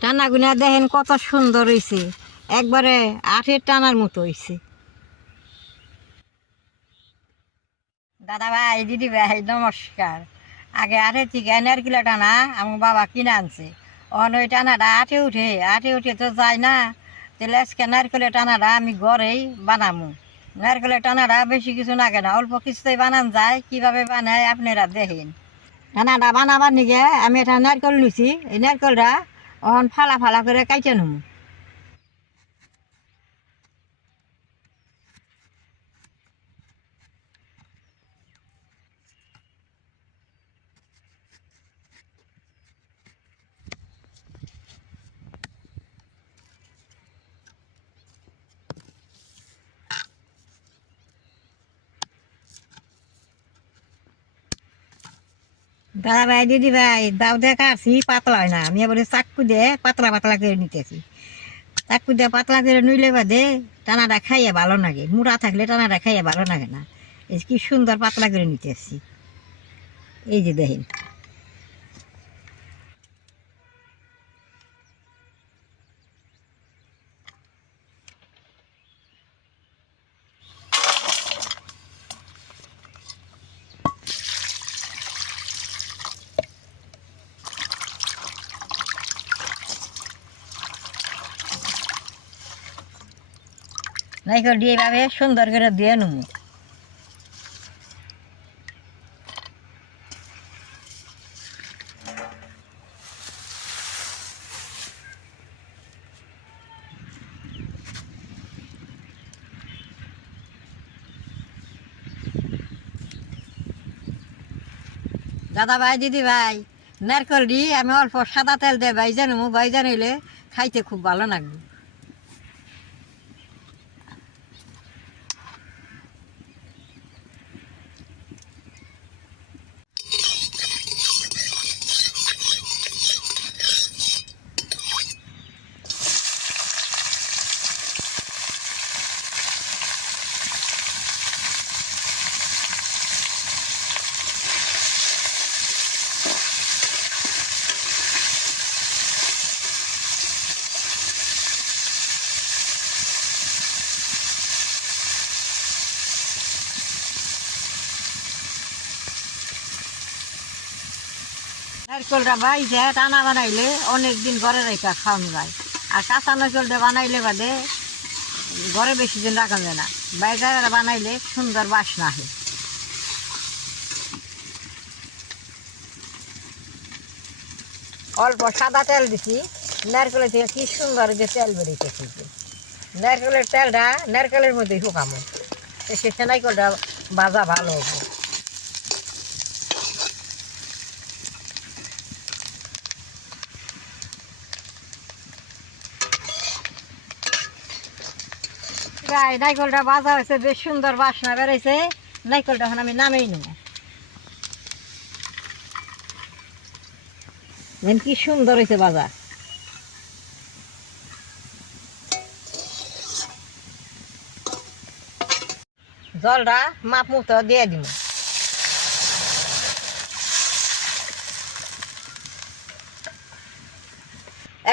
টানা গুনা দেখেন কত সুন্দর হয়েছে একবারে আঠের টানার মতো হয়েছে দাদা ভাই দিদি ভাই, নমস্কার। আগে আঠে থেকে নারকেল টানা? আমার বাবা কিনে আনছে? অন ওই টানাটা আঠে উঠে আঠে উঠে তো যায় না। তাহলে আজকে নারকেলের টানাটা আমি ঘরেই বানামু। নারকেলের টানাটা বেশি কিছু লাগে না, অল্প কিছুতেই বানান যায়। কীভাবে বানায় আপনারা দেখেন। টানাটা বানাবার নিগে আমি এটা নারকেল নিছি। এই নারকেলটা অন ফালা ফালা করে কাইটে নেব দাদা ভাই, দিদি ভাই, দাও দেখা আসি পাতলা হয় না। আমি এবারে চাক্কু দিয়ে পাতলা পাতলা করে নিতেছি। চাক্কু দিয়ে পাতলা করে নইলে বাদে টানাটা খাইয়ে ভালো লাগে। মুড়া থাকলে টানাটা খাইয়ে ভালো লাগে না। এই কি সুন্দর পাতলা করে নিতেছি। এই যে দেখেন। নাইকল দিয়ে এইভাবে সুন্দর করে দিয়ে নেব। দাদা ভাই, দিদি ভাই, নারকেল দিয়ে আমি অল্প সাদা তেল দিয়ে বাইজান বাইজান হইলে খাইতে খুব ভালো লাগবে। নারকেলটা বাইছে টানা বানাইলে অনেক দিন ঘরে রেখা খাওয়ানো যায়। আর কাঁচা নারকেলটা বানাইলে বাদে ঘরে বেশি দিন রাখা যায় না। বাইরে বানাইলে সুন্দর বাসনা আসে অল্প সাদা তেল দিছি। নারকেলের থেকে কি সুন্দর যে তেল বেরিয়েছে নারকেলের তেলটা নারকেলের মধ্যেই শুকামো। সে নারকেলটা ভাজা ভালো হবে। প্রায় নাইকলটা বাজা হয়েছে, বেশ সুন্দর বাসনা বেরোইছে। নাইকলটা এখন আমি নামেই দেখেন কি সুন্দর হয়েছে বাজা। জলটা মাপ মতো দিয়ে দিব।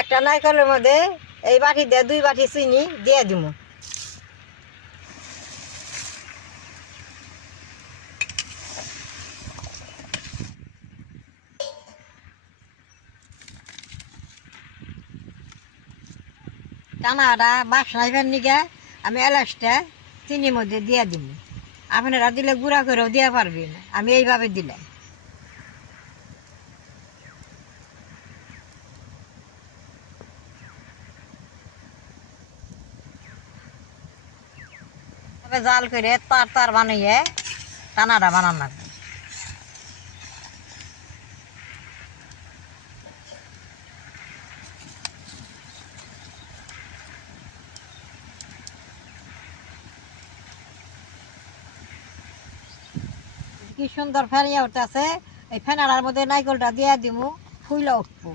একটা নাইকলের মধ্যে এই বাটি দিয়ে দুই বাটি চিনি দিয়ে দিব। টানাটা বাসনা এবার নিগে আমি এলাচটা চিনির মধ্যে দিয়ে দিব। আপনারা দিলে গুঁড়া করেও দিয়ে পারবেন, আমি এইভাবে তবে জাল করে তার তার বানিয়ে টানাটা বানান লাগবে। কি সুন্দর ফেরিয়া উঠতেছে এই ফেনার মধ্যে নাইকলটা দিয়ে দিমু ফুইলা উঠবো।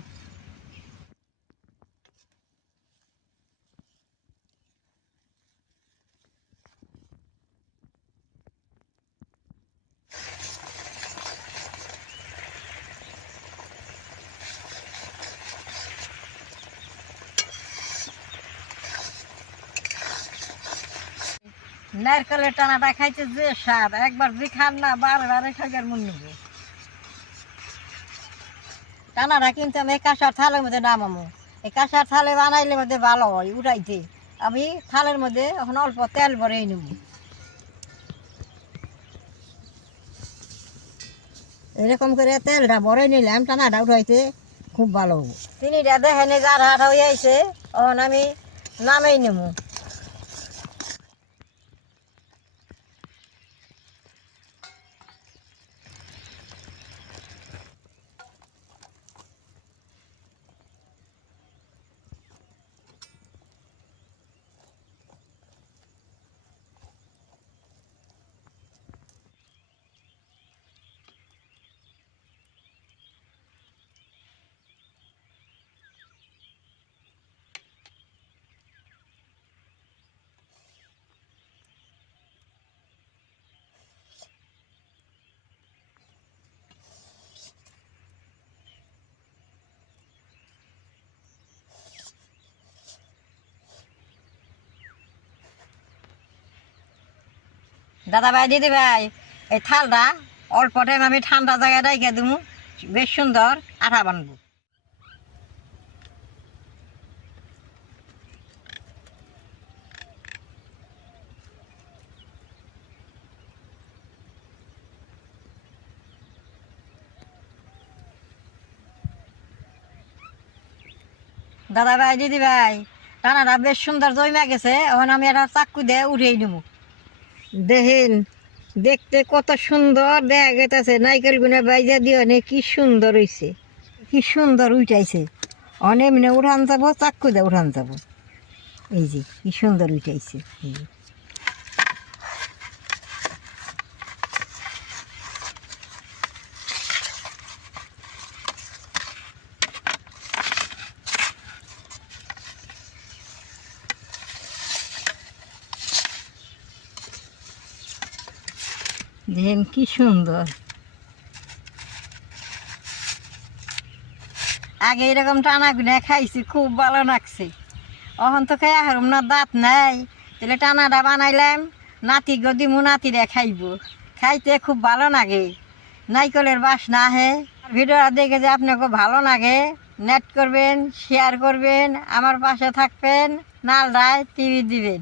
নারকেলের টানাটা খাইতে যে স্বাদ। একবার যে খান না, বারবার খাইবার মন নেব। টানাটা কিন্তু আমি কাঁসার থালের মধ্যে নামামো। এই কাঁসার থালে বানাইলে মধ্যে ভালো হয় উঠাইতে। আমি থালের মধ্যে এখন অল্প তেল ভরে নেব। এরকম করে তেলটা ভরে নিলাম, টানাটা উঠাইতে খুব ভালো হব। তিনিটা দেখেনি যার হাট হয়ে আইছে তখন আমি নামেই নেব। দাদা ভাই দিদি ভাই এই থালটা অল্প টাইম আমি ঠান্ডা জায়গায় রেখে দেবো বেশ সুন্দর আঠা বানবো। দাদা ভাই দিদি ভাই টানাটা বেশ সুন্দর জমা গেছে। এখন আমি একটা চাক্কু দিয়ে উঠিয়ে নেব দেখেন, দেখতে কত সুন্দর দেখা গেতেছে নাইকেল গুনা বাইজা দিয়ে অনেক কি সুন্দর হয়েছে কি সুন্দর উঠাইছে অনেক মানে উঠান যাব চাক্ষু দিয়ে উঠান যাব। এই যে, কি সুন্দর উঠাইছে এই যে। দেখেন কি সুন্দর। আগে এরকম টানা গুনা খাইছি, খুব ভালো লাগছে। অহন তো খাই হারুম না, দাঁত নাই। তাহলে টানাটা বানাইলাম, নাতি গদিমু নাতিরে খাইব। খাইতে খুব ভালো লাগে। নাইকলের বাস না হে। ভিডিওটা দেখে যে আপনাকে ভালো লাগে নেট করবেন শেয়ার করবেন, আমার পাশে থাকবেন, নালডায় টিভি দিবেন।